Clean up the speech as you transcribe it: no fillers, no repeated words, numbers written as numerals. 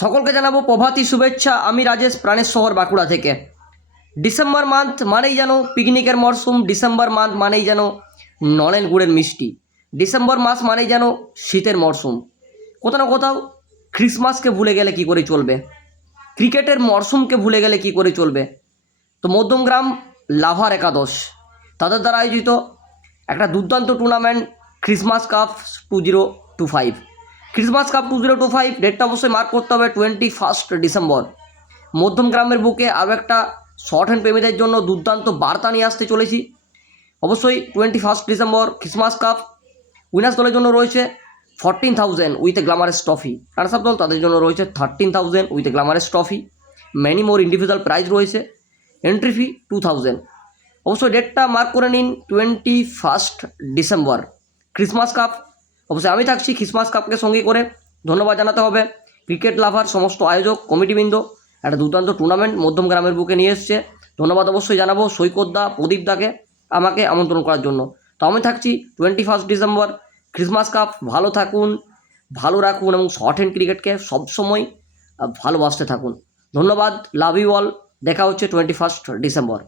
সকলকে জানাবো প্রভাতী শুভেচ্ছা। আমি রাজেশ, প্রাণের শহর বাঁকুড়া থেকে। ডিসেম্বর মান্থ মানেই যেন পিকনিকের মরশুম, ডিসেম্বর মান্থ মানেই যেন নলেন গুড়ের মিষ্টি, ডিসেম্বর মাস মানেই যেন শীতের মরশুম। কোথাও না কোথাও ক্রিসমাসকে ভুলে গেলে কি করে চলবে, ক্রিকেটের মরশুমকে ভুলে গেলে কি করে চলবে। তো মধ্যমগ্রাম লাভার একাদশ তাদের দ্বারা আয়োজিত একটা দুর্দান্ত tournament Christmas cup 2025। Christmas cup 2025 ডেটটা অবশ্যই মার্ক করতে হবে 21 ডিসেম্বর। মধ্যমগ্রামের বুকে আরও একটা শর্ট হ্যান্ড প্রেমীদের জন্য দুর্দান্ত বার্তা নিয়ে আসতে চলেছি। অবশ্যই 21 ডিসেম্বর ক্রিসমাস কাপ উইনার্স দলের জন্য রয়েছে 14,000 with a glamorous trophy. Runners up দল তাদের জন্য রয়েছে 13,000 with a glamorous trophy. Many more individual prize রয়েছে। Entry fee 2,000। অবশ্যই ডেটটা মার্ক করে নিন 21 ডিসেম্বর ক্রিসমাস কাপ। অবশ্যই আমি থাকছি ক্রিসমাস কাপকে সঙ্গে করে। ধন্যবাদ জানাতে হবে ক্রিকেট লাভার সমস্ত আয়োজক কমিটিবৃন্দ, একটা দুর্দান্ত টুর্নামেন্ট মধ্যমগ্রামের বুকে নিয়ে এসছে। ধন্যবাদ অবশ্যই জানাবো সৈকত দা, প্রদীপ দাকে আমাকে আমন্ত্রণ করার জন্য। তো আমি থাকছি 21 ডিসেম্বর ক্রিসমাস কাপ। ভালো থাকুন, ভালো রাখুন এবং শর্ট হ্যান্ড ক্রিকেটকে সবসময় ভালোবাসতে থাকুন। ধন্যবাদ, লাভ ইউ অল। দেখা হচ্ছে 21 ডিসেম্বর।